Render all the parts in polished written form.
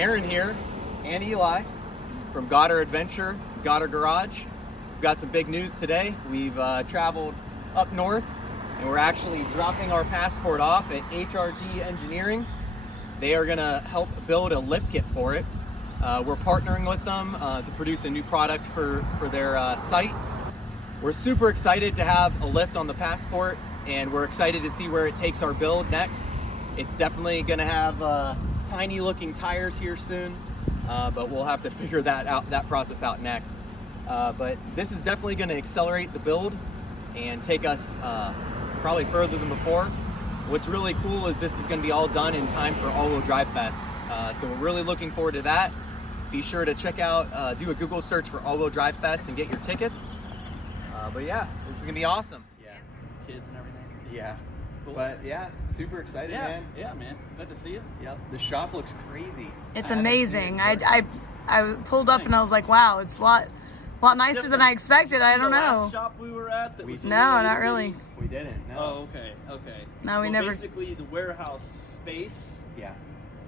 Aaron here and Eli from Goddard Adventure, Goddard Garage. We've got some big news today. We've traveled up north and we're actually dropping our passport off at HRG Engineering. They are gonna help build a lift kit for it. We're partnering with them to produce a new product for their site. We're super excited to have a lift on the passport, and we're excited to see where it takes our build next. It's definitely gonna have tiny looking tires here soon, but we'll have to figure that process out next. But this is definitely gonna accelerate the build and take us probably further than before. What's really cool is this is gonna be all done in time for All-Wheel Drive Fest. So we're really looking forward to that. Be sure to check out, do a Google search for All-Wheel Drive Fest and get your tickets. But yeah, this is gonna be awesome. Yeah, kids and everything. Yeah, Cool. but yeah, super excited, man. Yeah, man. Good to see you. Yep, the shop looks crazy. It's amazing. I pulled up and I was like, wow, it's a lot nicer than I expected. I don't The know. last shop we were at that was No, not really. We didn't. No. Oh, okay. No, we Well, never. Basically, the warehouse space Yeah.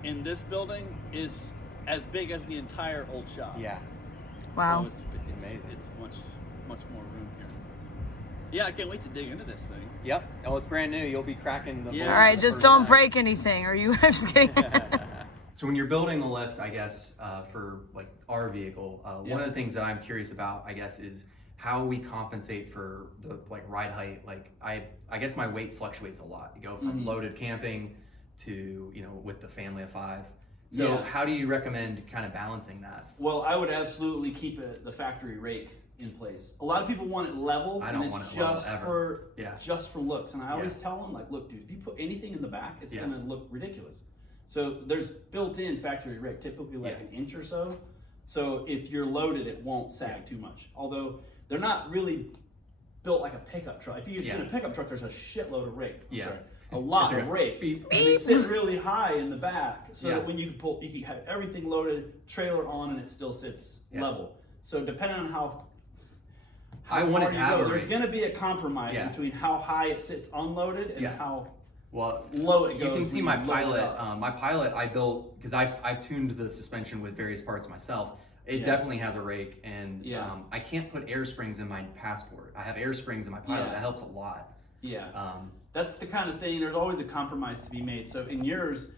in this building is as big as the entire old shop. Yeah. Wow. So it's amazing. It's much more room here. Yeah, I can't wait to dig into this thing. Yep. Oh, it's brand new. You'll be cracking the. Yeah. All right, just don't break anything. Are you? I'm just kidding. So when you're building a lift, I guess for like our vehicle, one of the things that I'm curious about, I guess, is how we compensate for the like ride height. Like I guess my weight fluctuates a lot. You go from loaded camping to with the family of 5. So Yeah. how do you recommend kind of balancing that? Well, I would absolutely keep the factory rake in place. A lot of people want it level. I don't want it level ever. Just for looks. And I always tell them, like, look, dude, if you put anything in the back, it's going to look ridiculous. So there's built-in factory rake, typically like an inch or so. So if you're loaded, it won't sag too much. Although they're not really built like a pickup truck. If you see a pickup truck, there's a shitload of rake. A lot of rake. And they sit really high in the back, so that when you can pull, you can have everything loaded, trailer on, and it still sits level. So depending on how I want to have there's going to be a compromise between how high it sits unloaded and how low it goes. You can see my Pilot. My Pilot I built because I've tuned the suspension with various parts myself. It definitely has a rake, and I can't put air springs in my Passport. I have air springs in my Pilot. That helps a lot. That's the kind of thing. There's always a compromise to be made. So in yours,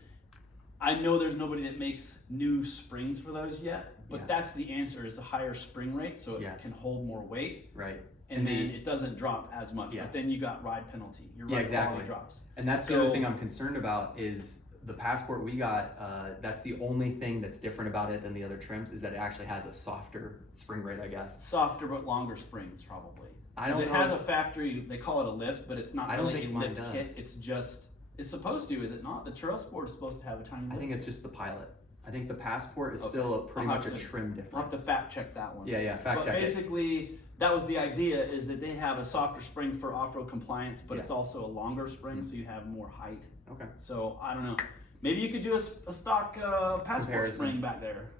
I know there's nobody that makes new springs for those yet, but that's the answer: is a higher spring rate, so it can hold more weight. Right. And then it doesn't drop as much. But then you got ride penalty. Your ride quality drops. And that's the other thing I'm concerned about is the Passport we got. That's the only thing that's different about it than the other trims is that it actually has a softer spring rate, I guess. Softer but longer springs, probably. I don't know. It has a factory. They call it a lift, but it's not really a lift kit. Does. It's supposed to, is it not? The Trailsport is supposed to have a tiny lift. I think it's just the Pilot. I think the Passport is still pretty much a trim difference. I'll have to fact check that one. Fact check. Basically, that was the idea, is that they have a softer spring for off-road compliance, but it's also a longer spring, so you have more height. Okay. So I don't know. Maybe you could do a stock Passport spring back there.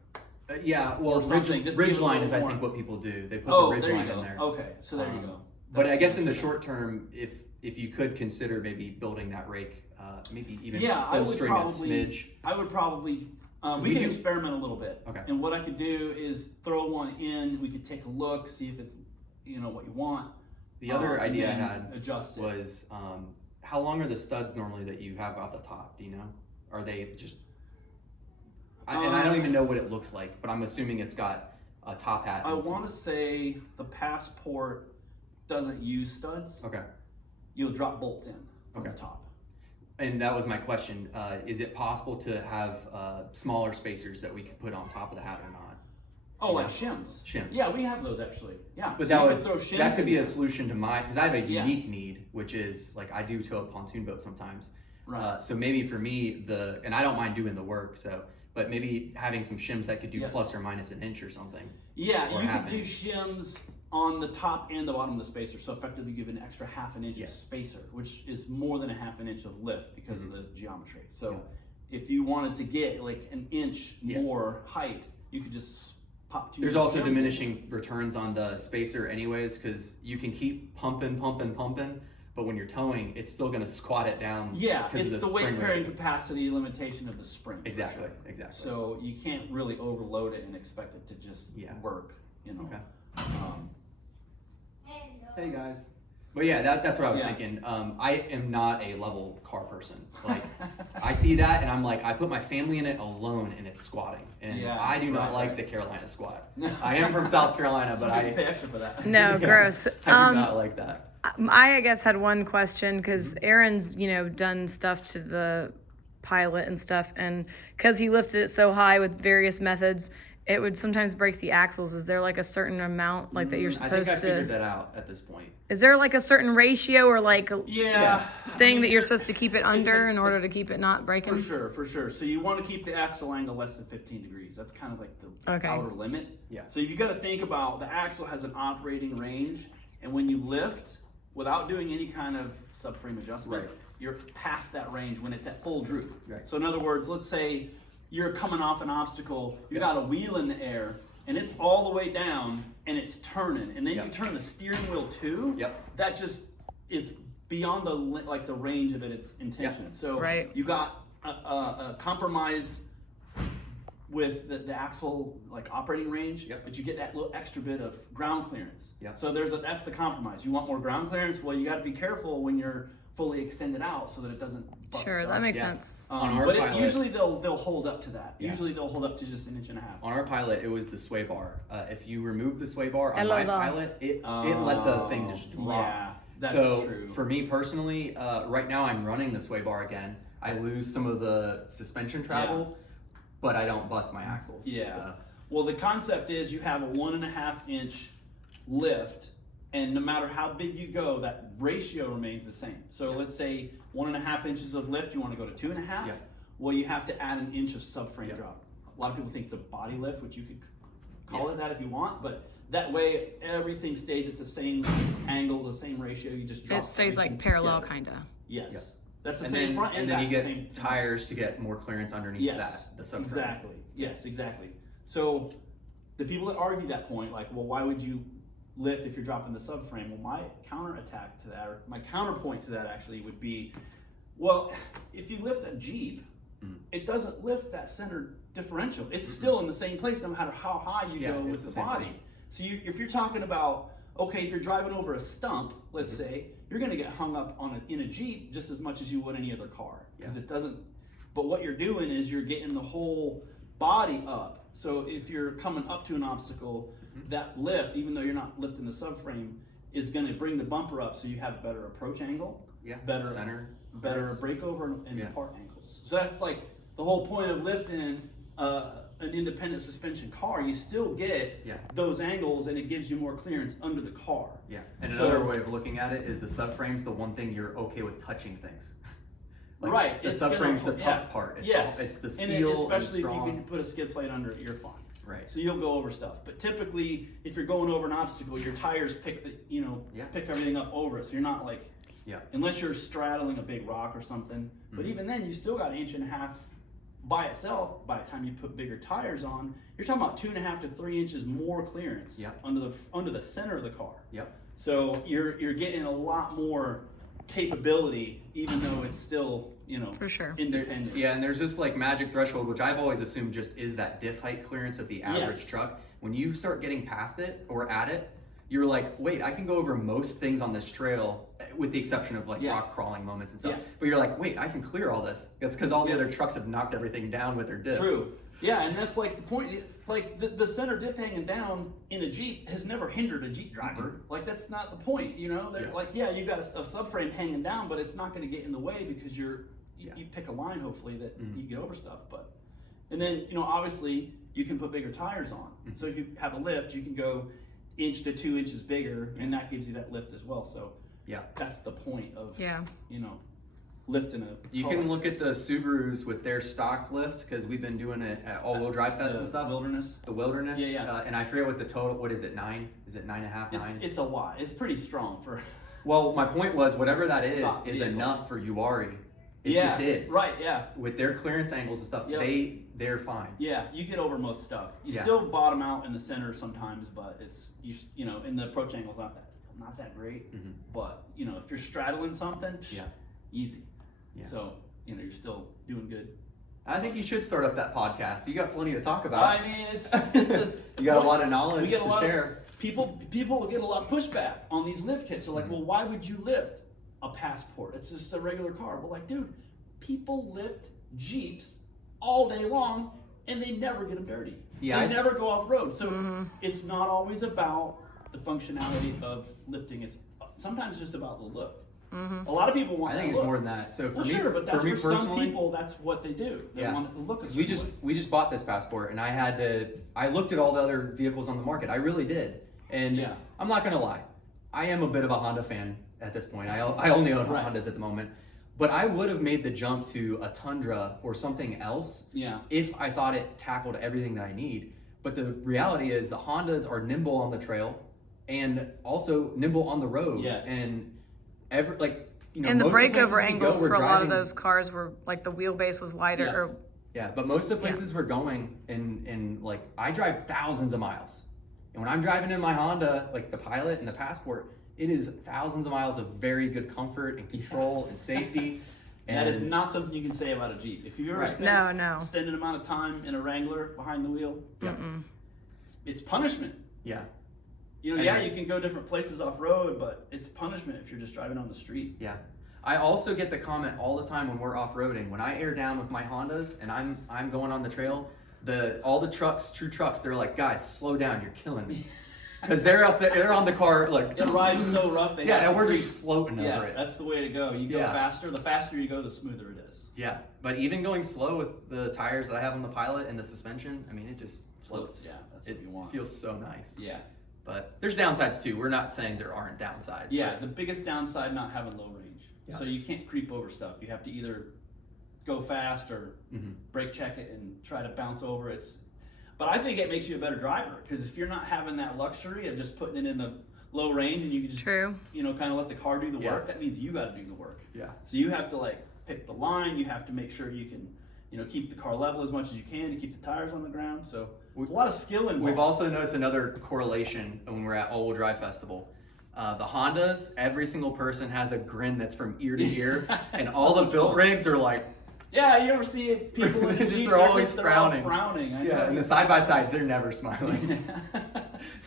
Well, Ridgeline is I think what people do. They put the Ridgeline in there. Okay, so there you go. But I guess in the short term, if you could consider maybe building that rake, maybe even bolstering a smidge. I would probably. We can experiment a little bit. Okay. And what I could do is throw one in. We could take a look, see if it's what you want. The other idea I had adjust was how long are the studs normally that you have out the top? Do you know? Are they just? And I don't even know what it looks like, but I'm assuming it's got a top hat. I want to say the Passport doesn't use studs. Okay. You'll drop bolts in from the top. And that was my question. Is it possible to have smaller spacers that we could put on top of the hat or not? Oh, like shims. Shims. Yeah, we have those actually. Yeah. But so that could be a solution to because I have a unique need, which is like I do tow a pontoon boat sometimes. Right. So maybe for me, and I don't mind doing the work, but maybe having some shims that could do plus or minus an inch or something. Yeah, you could do shims on the top and the bottom of the spacer, so effectively give an extra half an inch of spacer, which is more than a half an inch of lift because of the geometry. So if you wanted to get like an inch more height, you could just pop 2. There's also diminishing returns on the spacer anyways, because you can keep pumping, but when you're towing, it's still going to squat it down. Yeah, because it's of the the weight spring carrying rate. capacity limitation of the spring. for Exactly, sure. exactly. So you can't really overload it and expect it to just work, you know. Okay. Hey guys. But yeah, that's what I was Yeah. thinking. I am not a level car person. Like, I see that and I'm like, I put my family in it alone and it's squatting. And Yeah, I do not like the Carolina squat. I am from South Carolina, but You pay extra for that. No, gross. I do not like that. I guess had one question because Aaron's, done stuff to the Pilot and stuff, and because he lifted it so high with various methods, it would sometimes break the axles. Is there like a certain amount like that you're I supposed think I figured to? that out at this point. Is there like a certain ratio or like a Yeah. thing that you're supposed to keep it under in order to keep it not breaking? For sure. So you want to keep the axle angle less than 15 degrees. That's kind of like the Okay. outer limit. Yeah. So you got to think about the axle has an operating range, and when you lift without doing any kind of subframe adjustment, Right. you're past that range when it's at full droop. Right. So in other words, let's say you're coming off an obstacle, you got a wheel in the air, and it's all the way down, and it's turning, and then you turn the steering wheel too. That just is beyond the range of its intention. So you got a compromise with the axle operating range, but you get that little extra bit of ground clearance. So that's the compromise. You want more ground clearance? Well, you got to be careful when you're fully extended out so that it doesn't bust Sure, up. that makes sense. But usually they'll hold up to that. Usually they'll hold up to just 1.5 inches. On our Pilot, it was the sway bar. If you remove the sway bar on Hello, my Bob. Pilot, it let the thing just drop. Yeah, that's so true. for me personally, right now I'm running the sway bar again. I lose some of the suspension travel, but I don't bust my axles. Yeah. So. Well, the concept is you have a 1.5 inch lift, and no matter how big you go, that ratio remains the same. So let's say 1.5 inches of lift, you want to go to 2.5. Well, you have to add 1 inch of subframe drop. A lot of people think it's a body lift, which you could call it that if you want, but that way everything stays at the same angles, the same ratio. You just drop It stays like everything parallel, together. kind of. Yes. That's the And same then, front and then you back, get the same tires to get more clearance underneath that, the subframe. Exactly. Yes, exactly. So the people that argue that point, like, well, why would you lift if you're dropping the subframe? Well, my counterattack to that, or my counterpoint to that actually would be, well, if you lift a Jeep, it doesn't lift that center differential. It's still in the same place no matter how high you go with the body. Thing. So if you're talking about, okay, if you're driving over a stump, let's say, you're going to get hung up in a Jeep just as much as you would any other car, because it doesn't. But what you're doing is you're getting the whole body up. So if you're coming up to an obstacle, that lift, even though you're not lifting the subframe, is going to bring the bumper up, so you have a better approach angle, better center, better breakover and depart angles. So that's like the whole point of lifting an independent suspension car. You still get those angles, and it gives you more clearance under the car. And another way of looking at it is the subframe's the one thing you're okay with touching things. Right. The subframe's the tough part. It's the steel, especially and if you can put a skid plate under it, you're fine. Right. So you'll go over stuff. But typically, if you're going over an obstacle, your tires pick pick everything up over it. So you're not like, unless you're straddling a big rock or something. But even then, you still got 1.5 inches by itself. By the time you put bigger tires on, you're talking about 2.5 to 3 inches more clearance under the center of the car. So you're getting a lot more capability, even though it's still For sure. independent. And there's this like magic threshold, which I've always assumed just is that diff height clearance of the average truck. When you start getting past it or at it, you're like, wait, I can go over most things on this trail, with the exception of like rock crawling moments and stuff. But you're like, wait, I can clear all this. It's because all the other trucks have knocked everything down with their diffs. True. Yeah, and that's like the point. Like the center diff hanging down in a Jeep has never hindered a Jeep driver. Like that's not the point, They're like, you got a subframe hanging down, but it's not going to get in the way because you pick a line, hopefully, that you get over stuff. But and then obviously you can put bigger tires on. So if you have a lift, you can go 1 to 2 inches bigger, and that gives you that lift as well. So that's the point of lifting a. You can look at the Subarus with their stock lift, because we've been doing it at all-wheel drive fest and stuff. Wilderness. The Wilderness. And I forget what the total. What is it? 9? Is it 9.5? 9? It's a lot. It's pretty strong for. Well, my point was whatever that is vehicle. enough for URI. It just is. Right. With their clearance angles and stuff, they're fine. Yeah, you get over most stuff. You still bottom out in the center sometimes, but it's in the approach angle's not that not that great. But you know, if you're straddling something, easy. Yeah. So you know, you're still doing good. I think you should start up that podcast. You got plenty to talk about. I mean, it's a you got a lot of knowledge to share. People get a lot of pushback on these lift kits. They're like, well, why would you lift a Passport? It's just a regular car. But like, dude, people lift Jeeps all day long and they never get them dirty. Yeah, they never go off road. So it's not always about the functionality of lifting. It's sometimes just about the look. A lot of people want. I think it's more than that. So for me, but that's for some people, that's what they do. They want it to look. We just bought this Passport, and I looked at all the other vehicles on the market. I really did, and I'm not gonna lie, I am a bit of a Honda fan at this point. I only own Hondas at the moment, but I would have made the jump to a Tundra or something else if I thought it tackled everything that I need. But the reality is the Hondas are nimble on the trail and also nimble on the road. Yes. And and the breakover angles for a lot of those cars were like the wheelbase was wider. But most of the places we're going in like I drive thousands of miles. And when I'm driving in my Honda, like the Pilot and the Passport, it is thousands of miles of very good comfort and control and safety. And that is not something you can say about a Jeep. If you've ever spent an extended amount of time in a Wrangler behind the wheel, it's punishment. Yeah. You know, you can go different places off road, but it's punishment if you're just driving on the street. Yeah. I also get the comment all the time when we're off-roading. When I air down with my Hondas and I'm going on the trail, all the true trucks, they're like, guys, slow down, you're killing me. Because they're up there, they're on the car, like it rides so rough. And we're just floating over it. That's the way to go. You go faster. The faster you go, the smoother it is. Yeah, but even going slow with the tires that I have on the Pilot and the suspension, I mean, it just floats. Yeah, that's what you want. It feels so nice. Yeah. But there's downsides too. We're not saying there aren't downsides. Yeah, the biggest downside, not having low range. Yeah. So you can't creep over stuff. You have to either go fast or brake check it and try to bounce over it. But I think it makes you a better driver, because if you're not having that luxury of just putting it in the low range and you can just kind of let the car do the work, that means you got to do the work. Yeah. So you have to like pick the line. You have to make sure you can keep the car level as much as you can to keep the tires on the ground. So there's a lot of skill involved. We've also noticed another correlation when we're at All-Wheel Drive Festival. The Hondas, every single person has a grin that's from ear to ear, and all the built rigs are like, yeah, you ever see people in the Jeep, they're always frowning. Yeah, and the side-by-sides, they're never smiling.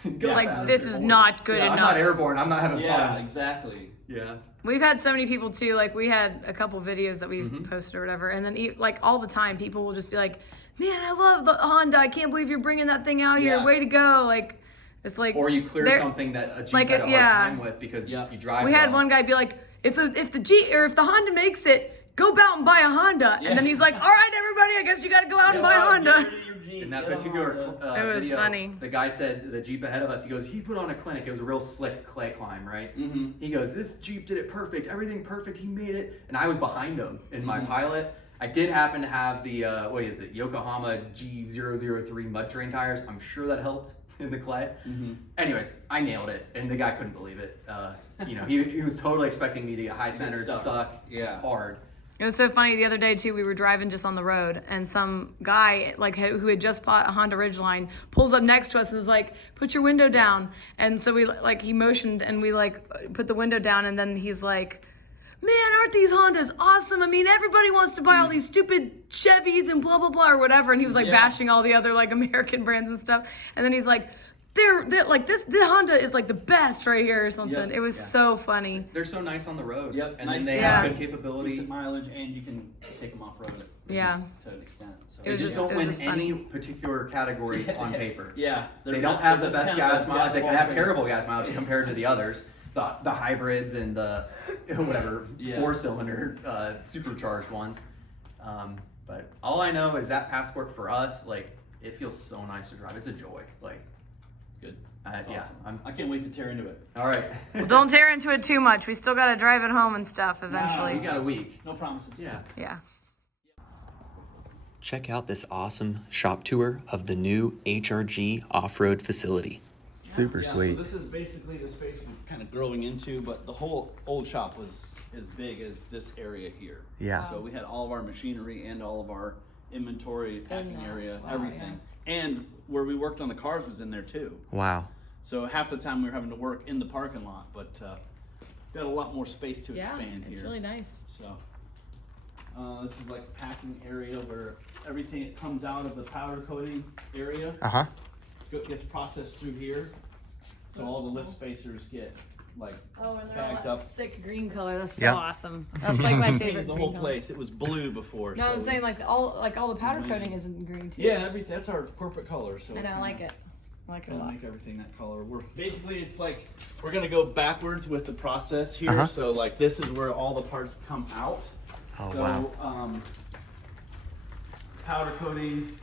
It's like, this is not good enough. I'm not airborne, I'm not having fun. Yeah, exactly. Yeah. We've had so many people too, like we had a couple videos that we've posted or whatever, and then like all the time people will just be like, man, I love the Honda, I can't believe you're bringing that thing out here, way to go. Like, it's like, or you clear something that a Jeep had a hard time with because you drive. We had one guy be like, if the Honda makes it, go out and buy a Honda. And then he's like, all right, everybody, I guess you got to go out and buy a Honda. In that particular it was video, funny. The guy said, the Jeep ahead of us, he goes, he put on a clinic. It was a real slick clay climb, right? He goes, this Jeep did it perfect. Everything perfect. He made it. And I was behind him in my Pilot. I did happen to have the, Yokohama G003 mud terrain tires. I'm sure that helped in the clay. Anyways, I nailed it. And the guy couldn't believe it. He was totally expecting me to get high-centered, stuck hard. It was so funny the other day too. We were driving just on the road, and some guy who had just bought a Honda Ridgeline pulls up next to us and is like, "Put your window down." And so he motioned, and we put the window down, and then he's like, "Man, aren't these Hondas awesome? I mean, everybody wants to buy all these stupid Chevys and blah blah blah or whatever." And he was bashing all the other American brands and stuff. And then he's like, They're like this. The Honda is like the best right here or something. It was so funny. They're so nice on the road. Yep, and then they have good capability, decent mileage, and you can take them off road. To an extent. So they just don't win any particular category on paper. They don't have the best gas mileage. They have terrible gas mileage compared to the others, the hybrids and the whatever 4-cylinder supercharged ones. But all I know is that Passport for us, it feels so nice to drive. It's a joy. Good. That's awesome. I can't wait to tear into it. All right. Well, don't tear into it too much. We still got to drive it home and stuff eventually. We got a week. No promises. Yeah. Check out this awesome shop tour of the new HRG off-road facility. Super sweet. So this is basically the space we're kind of growing into, but the whole old shop was as big as this area here. Yeah. So we had all of our machinery and all of our inventory, packing area, everything. And where we worked on the cars was in there too. Wow. So half the time we were having to work in the parking lot, but got a lot more space to expand here. It's really nice. So this is like a packing area where everything that comes out of the powder coating area gets processed through here. So all the lift spacers get like and they're bagged all up. that sick green color. That's so awesome. That's like my favorite. The green whole color. place. It was blue before. No, so I'm saying like all the powder coating is in green too. Yeah, everything. That's our corporate color. So I know, I like it. I like it a lot. Make everything that color. It's like we're gonna go backwards with the process here. So like this is where all the parts come out. Oh, so, wow. Powder coating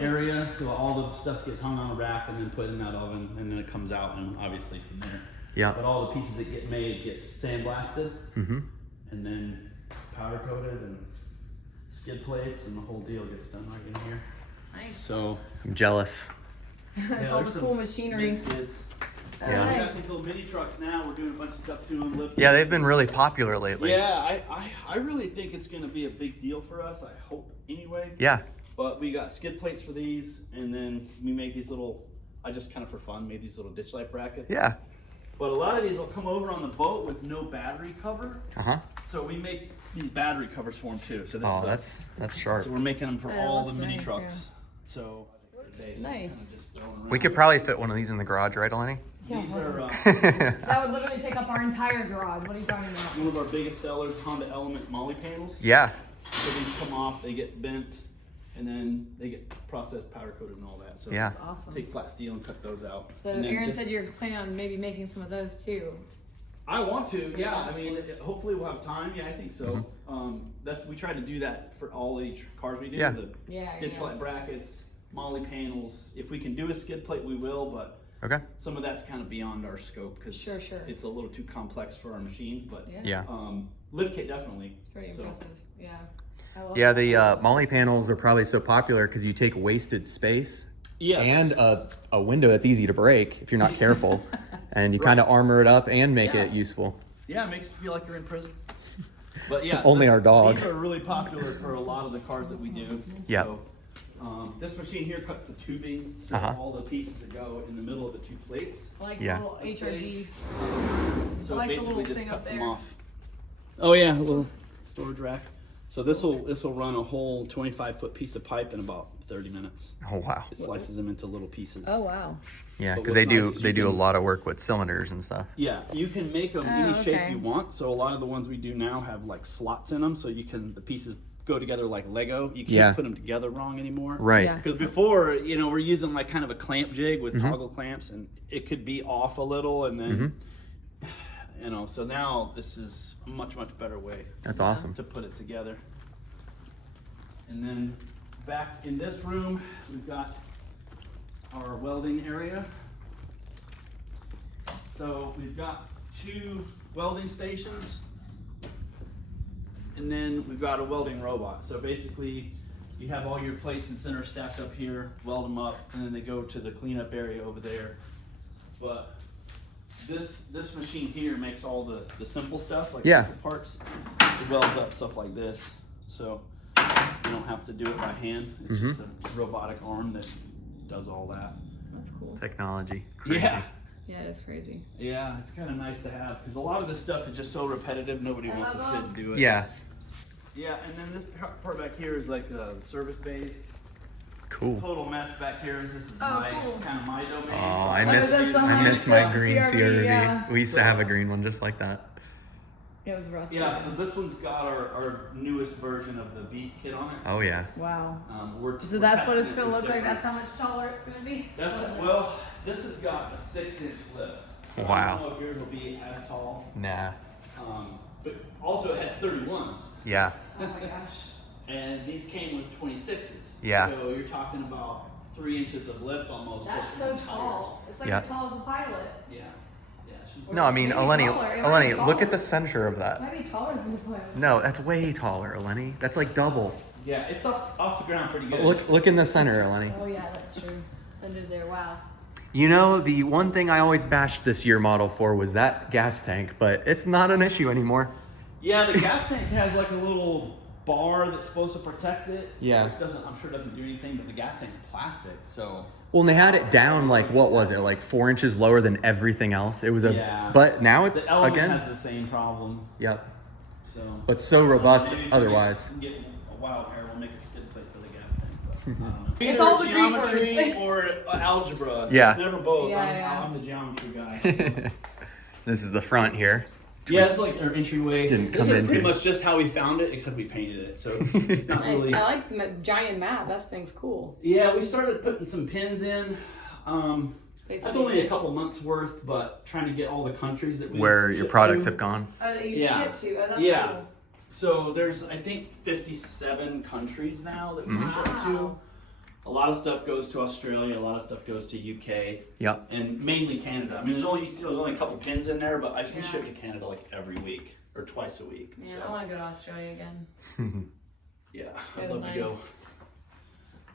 area. So all the stuff gets hung on a rack and then put in that oven, and then it comes out, and obviously from there. Yeah. But all the pieces that get made get sandblasted, and then powder coated and skid plates, and the whole deal gets done right in here. Nice. So I'm jealous. That's all the cool machinery. Skids. Oh, We got nice. these little mini trucks now. We're doing a bunch of stuff to them. Lifting. Yeah, they've been really popular lately. Yeah, I really think it's going to be a big deal for us. I hope anyway. Yeah. But we got skid plates for these, and then we make these little. I just kind of for fun made these little ditch light brackets. Yeah. But a lot of these will come over on the boat with no battery cover. So we make these battery covers for them too. So this that's sharp. So we're making them for all the that's mini nice, trucks. So Nice. We could probably fit one of these in the garage, right, Eleni? These are That would literally take up our entire garage. What are you talking about? one of our biggest sellers, Honda Element Molly panels. Yeah. So these come off, they get bent, and then they get processed, powder coated, and all that. So Yeah. That's awesome. take flat steel and cut those out. So And then Aaron this- said you're planning on maybe making some of those too. I want to, yeah. I mean, hopefully we'll have time. Yeah, I think so. We try to do that for all the cars we do. Yeah. The Yeah. ditch light brackets, Molly panels. If we can do a skid plate, we will. But Okay. some of that's kind of beyond our scope because Sure. it's a little too complex for our machines. But Yeah. lift kit definitely. It's pretty So, impressive. Yeah. I love Yeah, that. the Molly panels are probably so popular because you take wasted space Yes. and a window that's easy to break if you're not careful, and you kind of armor it up and make it useful. Yeah, it makes you feel like you're in prison. But yeah, Only our dog. These are really popular for a lot of the cars that we do. Yeah. So, this machine here cuts the tubing, so all the pieces that go in the middle of the two plates. I like Yeah. the little HRG. So I like the it basically little just thing up cuts them there. off. Oh yeah, a little storage rack. So this will run a whole 25-foot piece of pipe in about 30 minutes. Oh wow. It slices them into little pieces. Oh wow. Yeah, But because they what's do nice is they you do a can- lot of work with cylinders and stuff. Yeah, you can make them Oh, any shape okay. you want. So a lot of the ones we do now have like slots in them, so the pieces go together like Lego. You can't Yeah. put them together wrong anymore. Right. Yeah. Because before, we're using like kind of a clamp jig with Mm-hmm. toggle clamps, and it could be off a little, and then so now this is a much better way That's awesome. to put it together. And then back in this room, we've got our welding area. So we've got 2 welding stations, and then we've got a welding robot. So basically, you have all your plates and center stacked up here, weld them up, and then they go to the cleanup area over there. But this machine here makes all the simple stuff, like Yeah. simple parts. It welds up stuff like this, so you don't have to do it by hand. It's just a robotic arm that does all that. That's cool. Technology. Crazy. Yeah. Yeah, it is crazy. Yeah, it's kind of nice to have because a lot of this stuff is just so repetitive. Nobody wants to sit and do it. Yeah. Yeah, and then this part back here is like the service base. Cool. Total mess back here. This is Oh, cool. kind of my domain. Oh, so I Like miss this I behind miss the my truck, green CRV, CRV. yeah. We used to have a green one just like that. It was rusty. Yeah, so this one's got our newest version of the Beast kit on it. Oh yeah. Wow. We're So that's what testing it's it gonna with look like. different- That's how much taller it's gonna be. This has got a 6-inch lift. So I Wow. don't know if yours will be as tall, Nah. but also it has 31s. Yeah. Oh my gosh. And these came with 26s. Yeah. So you're talking about 3 inches of lift almost. That's just so from tall. It's like Yeah. as tall as the pilot. Tires. Yeah. Yeah. She's No, I mean, Maybe Eleni, taller. It might be Eleni, look at taller. the center of It that. might be taller than the pilot. No, that's way taller, Eleni. That's like double. Yeah, it's up off the ground pretty good. Look in the center, Eleni. Oh yeah, that's true. Under there, wow. You know, the one thing I always bashed this year model for was that gas tank, but it's not an issue anymore. Yeah, the gas tank has like a little bar that's supposed to protect it. Yeah. Which doesn't, I'm sure doesn't do anything, but the gas tank's plastic, so. Well, and they had it down like, what was it, like 4 inches lower than everything else. It was Yeah. but now it's The Element again. has the same problem. Yep. So. But so robust Maybe if we otherwise. Get a wild hair, we'll make a skid plate for the gas tank. But, I don't know. It's Either all the Greek geometry words. or algebra. Yeah. It's never both. Yeah, I'm the geometry guy. This is the front here. Yeah, it's like our entryway. Didn't This come is into. pretty much just how we found it, except we painted it. So it's not Nice. really. I like the giant map. That thing's cool. Yeah, we started putting some pins in. That's Basically. only a couple months worth, but trying to get all the countries that we Where your ship products to. have gone. Oh, that you Yeah. ship to. Oh, that's Yeah. cool. So there's, I think, 57 countries now that we ship to. Wow. A lot of stuff goes to Australia. A lot of stuff goes to UK. Yep. And mainly Canada. I mean, there's only a couple pins in there, but we Yeah. ship to Canada like every week or twice a week. Man, So I want to go to Australia again. yeah, It I'd was love to go. nice.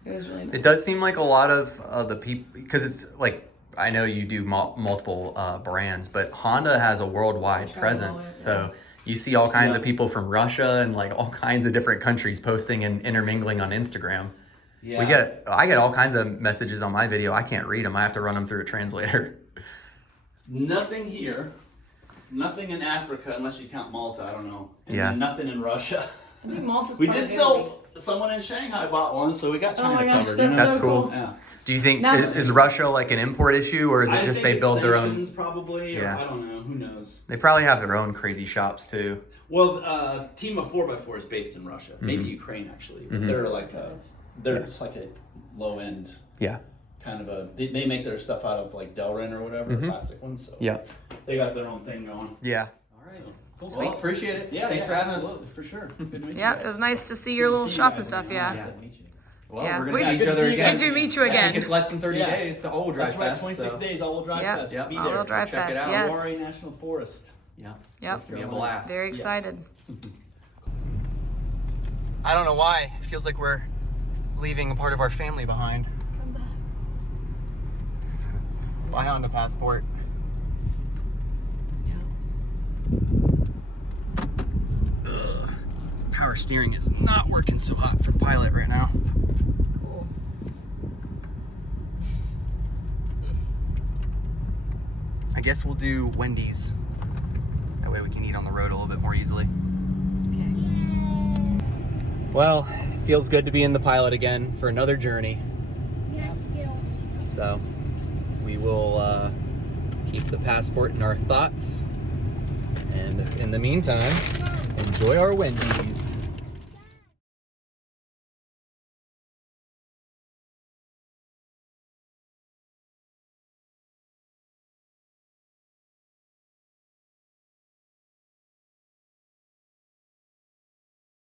It was really nice. It does seem like a lot of the people, because it's like, I know you do multiple brands, but Honda has a worldwide Travel presence. all over, So you see all kinds Yeah. of people from Russia and like all kinds of different countries posting and intermingling on Instagram. Yeah. I get all kinds of messages on my video. I can't read them. I have to run them through a translator. Nothing here. Nothing in Africa, unless you count Malta. I don't know. And Yeah. then nothing in Russia. I think Malta's We part did of sell. Someone in Shanghai bought one, so we got Oh China my gosh, covered. that's That's so cool. cool. Yeah. Do you think, Now- is Russia like an import issue, or is it I just think they it's build their own? sanctions probably, or Yeah. I don't know. Who knows? They probably have their own crazy shops too. Well, Team of 4x4 is based in Russia, maybe Ukraine actually, but they're like they're just like a low end Yeah. kind of a. They make their stuff out of like Delrin or whatever, the plastic ones. So Yeah. they got their own thing going. Yeah. All right. So, Cool. Sweet. Well, appreciate it. Yeah, Thanks for having us. absolutely, for sure. Good to meet you Yeah, guys. it was nice to see your Good to little see you shop guys and stuff. again. Yeah. Nice to meet you. Well, Yeah. we're We- gonna see each good to other see you again. guys. Good to meet you I think again. it's less than 30 Yeah. days to All-Wheel Drive That's right, Fest. 26 so- days All-Wheel Drive Yep. Fest. Yep. Be All-Wheel there. Drive Check it Fest, out. yes. Warren National Forest. Yeah. Yep. It's gonna be a blast. Very excited. I don't know why. It feels like we're leaving a part of our family behind. Come back. My Honda Passport. Ugh. Power steering is not working so hot for the Pilot right now. Cool. I guess we'll do Wendy's. That way we can eat on the road a little bit more easily. Okay. Well, it feels good to be in the Pilot again for another journey. So we will keep the Passport in our thoughts. And in the meantime, enjoy our Wendy's.